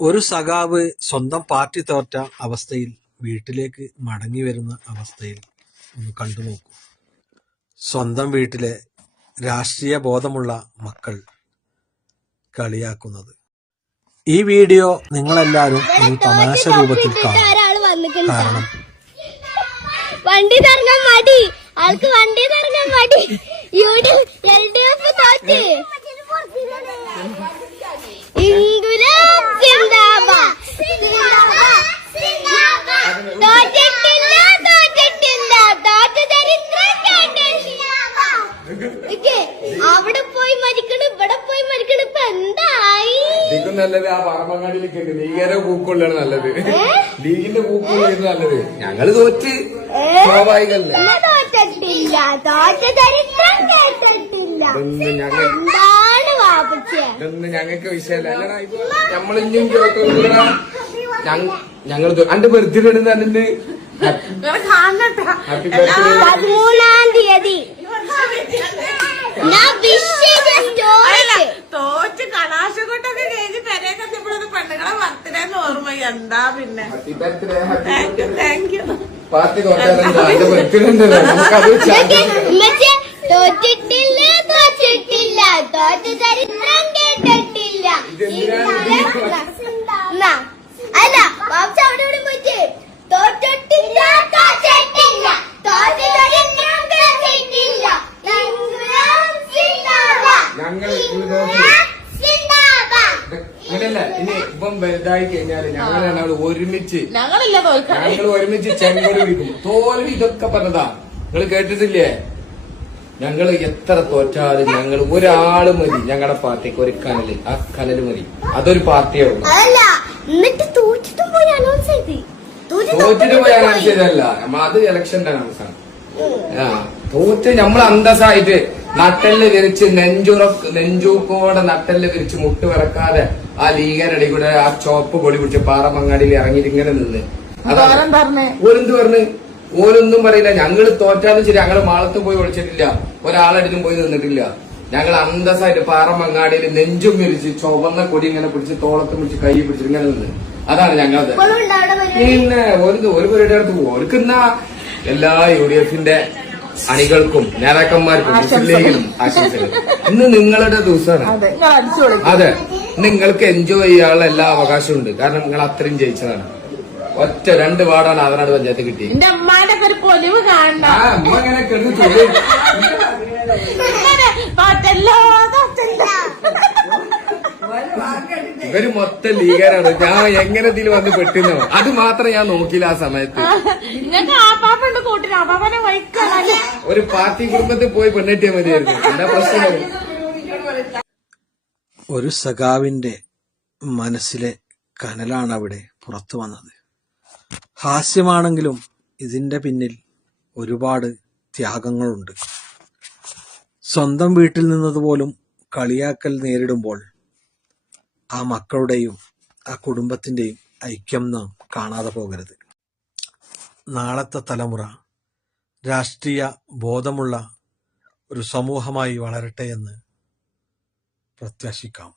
ഒരു സഖാവ് സ്വന്തം പാർട്ടി തോറ്റ അവസ്ഥയിൽ വീട്ടിലേക്ക് മടങ്ങി വരുന്ന അവസ്ഥയിൽ ഒന്ന് കണ്ടു നോക്കൂ. സ്വന്തം വീട്ടിലെ രാഷ്ട്രീയ ബോധമുള്ള മക്കൾ കളിയാക്കുന്നത്. ഈ വീഡിയോ നിങ്ങളെല്ലാവരും ഒരു തമാശ രൂപത്തിൽ കാണും. കാരണം വണ്ടി തറങ്ങാൻ മടി, ആൾക്ക് വണ്ടി തറങ്ങാൻ മടി. LDF തോറ്റ്. ഇൻകുലാബ് സിന്ദാബാദ്, തോറ്റിട്ടില്ല, തോറ്റിട്ടില്ല, തോറ്റ ചരിത്രം കേട്ടിട്ടില്ല. അവിടെ പോയി മരിക്കണം, ഇവിടെ പോയി മരിക്കണം. ഇപ്പൊ എന്തായി? നല്ലത് ആ പാറമങ്ങാടിയിലേക്ക് ലീഗിന്റെ പൂക്കുള്ളതാണ് നല്ലത്. ലീഗിന്റെ പൂക്കുള്ളത് നല്ലത്. ഞങ്ങള് തോറ്റ് സ്വാഭാവികല്ലേ. തോറ്റിട്ടില്ല, തോറ്റ ചരിത്രം കേട്ടിട്ടില്ല. എന്താണ് വാപ്പച്ചേ? ഇതൊന്നും ഞങ്ങൾക്ക് വിഷയമല്ല. നമ്മളിഞ്ഞും ഞങ്ങൾ എന്റെ ബർത്ത്ഡേ തന്നെ ഹാപ്പി ബർത്ത്ഡേ 13-ാം തീയതി തോറ്റ് കലാശക്കൊട്ടൊക്കെ കഴിഞ്ഞ് പെരേക്കെത്തിയപ്പോഴത് പെണ്ണുങ്ങളെ ബർത്ത്ഡേന്ന് ഓർമ്മ. എന്താ പിന്നെ താങ്ക് യു. പാർട്ടി തോറ്റാലെന്താ ബർത്ത്ഡേ തോറ്റിട്ടില്ല, തോറ്റിട്ടില്ല, തോറ്റ ചരിത്രം കേട്ടിട്ടില്ല. അല്ല ബാബു അവിടെ ഇവിടെ പോയിട്ട് തോറ്റിട്ടില്ല, തോറ്റിട്ടില്ല, തോറ്റ ചരിത്രം കേട്ടിട്ടില്ല. അങ്ങനെയല്ല. ഇനി ഇപ്പം വലുതായി കഴിഞ്ഞാല് ഞങ്ങൾ ഒരുമിച്ച് ഞങ്ങൾ ഒരുമിച്ച് ചെങ്കോട് വിളിക്കും. തോൽവി ഇതൊക്കെ പറഞ്ഞതാ നിങ്ങൾ കേട്ടിട്ടില്ലേ? ഞങ്ങള് എത്ര തോറ്റാലും ഞങ്ങൾ ഒരാള് മതി ഞങ്ങളുടെ പാർട്ടിക്ക്, ഒരു കനല്. ആ കനല് മതി. അതൊരു പാർട്ടിയാവും. തോറ്റിട്ട് പോയി അനൗൺസ് ചെയ്തല്ല, അത് ഇലക്ഷന്റെ അനൗൺസാണ്. തോറ്റ് നമ്മൾ അന്തസ്സായിട്ട് നട്ടെല്ല് വിരിച്ച് നെഞ്ചൂക്കോടെ നട്ടെല്ല് വിരിച്ച് മുട്ട് വിറക്കാതെ ആ ലീഗരടി കൂടെ ആ ചോപ്പ് പൊടി പിടിച്ച് പാറമങ്ങാടിയിൽ ഇറങ്ങിയിട്ട് ഇങ്ങനെ നിന്ന് ഓരെന്ത് പറഞ്ഞ് ഓരൊന്നും പറയില്ല. ഞങ്ങള് തോറ്റാലും ശരി, ഞങ്ങള് മാളത്തും പോയി വിളിച്ചിട്ടില്ല, ഒരാളടുത്തും പോയി നിന്നിട്ടില്ല. ഞങ്ങൾ അന്തസ്സായിട്ട് പാറമങ്ങാടിയിൽ നെഞ്ചും വിരിച്ച് ചുവന്ന കൊടി ഇങ്ങനെ പിടിച്ച് തോളത്തും പിടിച്ച് കൈ പിടിച്ചിട്ട് ഇങ്ങനെ നിന്ന്. അതാണ് ഞങ്ങളത്. പിന്നെ ഒരു പരിപാടി അടുത്ത് പോകും. ഓർക്കുന്ന എല്ലാ UDFന്റെ അണികൾക്കും നേതാക്കന്മാർക്കും മുസ്ലിം ലീഗിനും ആശംസകൾ. ഇന്ന് നിങ്ങളുടെ ദിവസമാണ്. അതെ, നിങ്ങൾക്ക് എൻജോയ് ചെയ്യാനുള്ള എല്ലാ അവകാശവും ഉണ്ട്. കാരണം നിങ്ങൾ അത്രയും ജയിച്ചതാണ്. ഒറ്റ 2 വാർഡാണ് ആവനാട് പഞ്ചായത്ത് കിട്ടിയത്. എന്റെ അമ്മാന്റെ ഒരു പൊലിവ് കാണണ്ട. അമ്മ ഇങ്ങനെ ഇവര് മൊത്തം ലീഗരാണ്. ഞാൻ എങ്ങനെ ഇതിൽ വന്ന് പെട്ടുന്നോ അത് മാത്രം ഞാൻ നോക്കിയില്ല ആ സമയത്ത്. ഒരു പാർട്ടി കുടുംബത്തിൽ പോയി പെണ്ണെട്ടിയാൽ മതിയായിരുന്നു. എന്താ പ്രശ്നം? ഒരു സഖാവിന്റെ മനസ്സിലെ കനലാണ് അവിടെ പുറത്തു വന്നത്. ഹാസ്യമാണെങ്കിലും ഇതിന്റെ പിന്നിൽ ഒരുപാട് ത്യാഗങ്ങളുണ്ട്. സ്വന്തം വീട്ടിൽ നിന്നതുപോലും കളിയാക്കൽ നേരിടുമ്പോൾ ആ മക്കളുടെയും ആ കുടുംബത്തിന്റെയും ഐക്യം നാം കാണാതെ പോകരുത്. നാളത്തെ തലമുറ രാഷ്ട്രീയ ബോധമുള്ള ഒരു സമൂഹമായി വളരട്ടെ എന്ന് പ്രത്യാശിക്കാം.